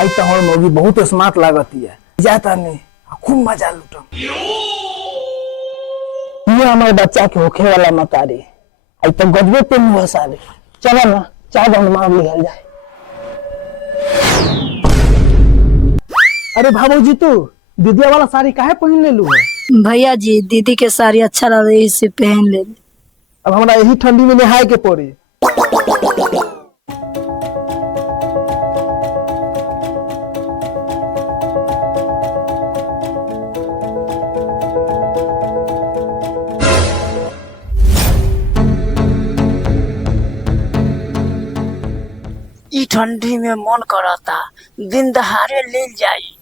आई तो हमार मौगी बहुत स्मार्ट लागती है, जाता नहीं खूब मजा लूटम। ये हमारे बच्चा के होखे वाला मतारी आई तो गजबे पे मुँह सारे। चलो ना चाय बनवा लिया जाए। अरे भाभूजी तू दीदिया वाला साड़ी काहे पहन ले लू है? भैया जी दीदी के साड़ी अच्छा लगे इसे पहन ले। अब हमरा यही ठंडी में नहाए के पड़ी। ई ठंडी में मन करता दिन दहाड़े ले जाई।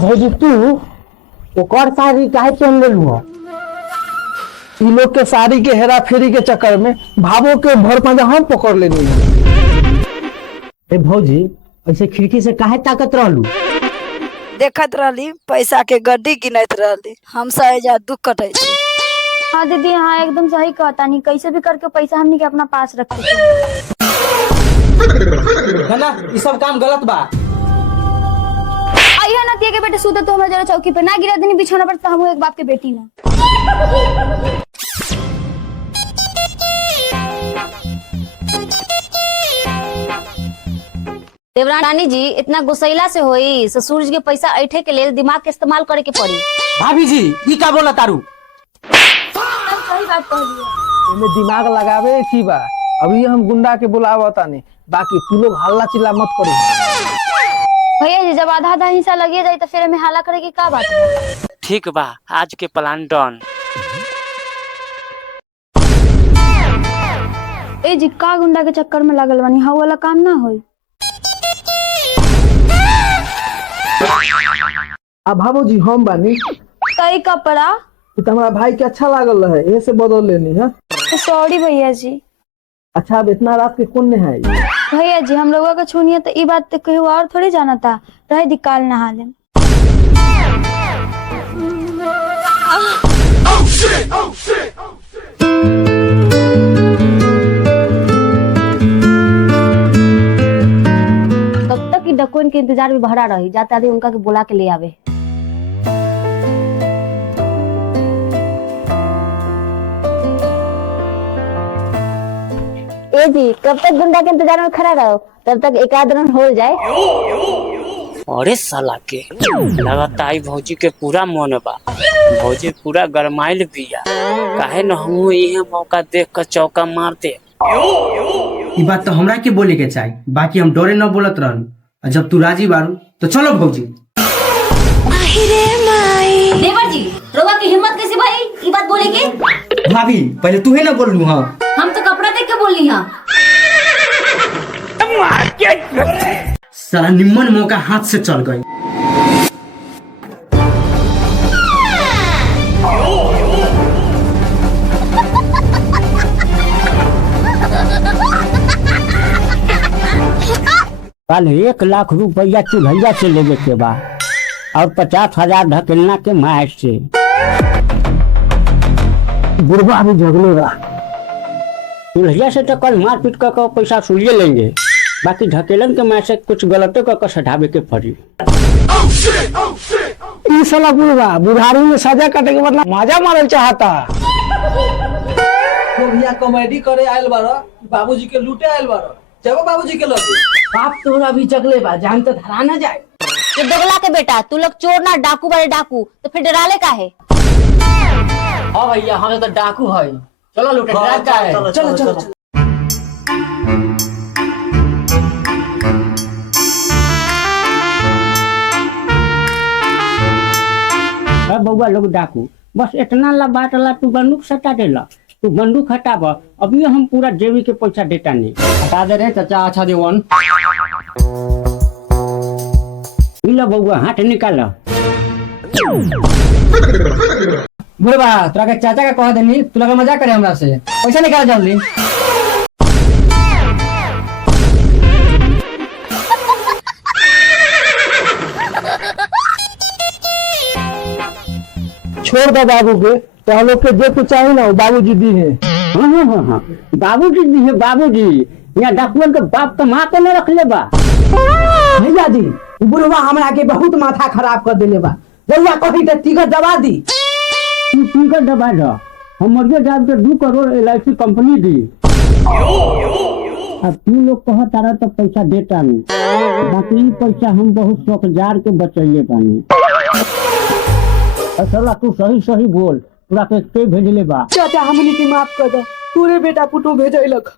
भौजी तू ओकर साड़ी काहे पहन ले लू? ई लोग के साड़ी के हेरा फेरी के चक्कर में भावो के भर पाजा हम पकड़ लेनी। ए भौजी ऐसे खिड़की से काहे ताकत रहलू? देखत रहली पैसा के गड्डी गिनत रहली। हम सहेजा दुख कटे। हाँ दीदी हाँ एकदम सही कहता नहीं, कैसे भी करके पैसा हमनी के अपना पास रखे। ना ये सब काम गलत बा। आइयो ना के बेटे सूते तो हमरा जरा चौकी पे ना गिरा देनी बिछौना पर, तो हम एक बाप के बेटी ना। देवरानी जी इतना गुस्सैला से होई ससुर जी के पैसा ऐठे के लेल दिमाग के इस्तेमाल करे के पड़ी। भाभी जी ई का बोला तारू? सही बात कह दिया। इनमें दिमाग लगावे की बा। अभी हम गुंडा के बुलावता नहीं, बाकी तू लोग हल्ला चिल्ला मत करो। भैया जी जब आधा आधा हिस्सा लगे जाए तो फिर हमें हाला करे की का बात है? ठीक बा, आज के प्लान डन। ए जी का गुंडा के चक्कर में लागल बानी, हाँ वाला काम ना होई। अब भाभूजी हम बानी कई कपड़ा तो हमारा भाई के अच्छा लागल रहे, ये से बदल लेनी है। सॉरी भैया जी। अच्छा अब इतना रात के कौन नहाई? भैया जी हम लोगों का छूनिए तो ये बात तो कहीं और थोड़ी जाना था, रहे दिकाल नहा ले। तब तक डकुन के इंतजार में भरा रही, जाते आदमी उनका के बुला के ले आवे। ए जी कब तक गुंडा के इंतजार में खड़ा रहो, तब तक एक आध रन हो जाए। अरे साला के लगता आई भौजी के पूरा मन बा। भौजी पूरा गरमाइल बिया, काहे न हम ये मौका देख कर चौका मार दे। ई बात तो हमरा के बोले के चाही, बाकी हम डरे न बोलत रहन। जब तू राजी बारू तो चलो भौजी। देवर जी रोवा की हिम्मत कैसी भाई ये बात बोले के? भाभी पहले तू है ना बोललू। हाँ हम तो कपड़ा देख के बोली। हाँ साला निम्मन मौका हाथ से चल गई। कल 1 लाख रुपया चूल्हा से लेवे के बा और 50,000 ढकेलना के मार से। बुढ़वा अभी झगड़ेगा। चूल्हा से तो कल मारपीट कर पैसा सुलिए लेंगे, बाकी ढकेलन के मार से कुछ गलते कर सधावे के पड़ी। ई साला बुढ़वा बुढ़ारी में सजा काटे के बदला मजा मारल चाहता। तो भैया कॉमेडी करे आयल बारो, बाबूजी के लूटे आयल बारो। चलो बाबूजी के लगे बाप तोरा भी जगले बा, जान तो धरा न जाए। ये दोगला के बेटा तू लोग चोर ना डाकू बड़े डाकू, तो फिर डराले का है? हाँ भैया हमें तो डाकू है। चलो लूटे डरा का है। चलो चलो बउआ लोग डाकू बस इतना ला बात ला, तू बंदूक सटा देला, तू बंदूक हटाब। अभी हम पूरा जेबी के पैसा देता नहीं। हटा दे रे चाचा। अच्छा देवन लो बउआ हाथ निकाल। बुढ़वा तोरा के चाचा का कह देनी, तू लगा मजाक करे हमरा से। पैसा निकाल जल्दी। छोड़ दो बाबू के, तो हम लोग के जो कुछ चाहिए ना वो बाबूजी दी है। हाँ हाँ हाँ हाँ बाबूजी जी है बाबूजी। यहाँ डॉक्टर के बाप कमा के न रख ले बा। भैया जी बुढ़वा हमरा के बहुत माथा खराब कर देले बा। जौआ कही तो टिकट दबा दी। तू टिकट दबा दो, हमरियो जाब के 2 करोड़ LIC कंपनी दी। अब तू लोग कह तारा तो पैसा देता नहीं, बाकी ई पैसा हम बहुत शौक जार के बचैले बानी। असला तू सही सही बोल, पूरा के भेजले बा। चाचा हमनी के माफ कर दे, तोरे बेटा पुटो भेजैलक।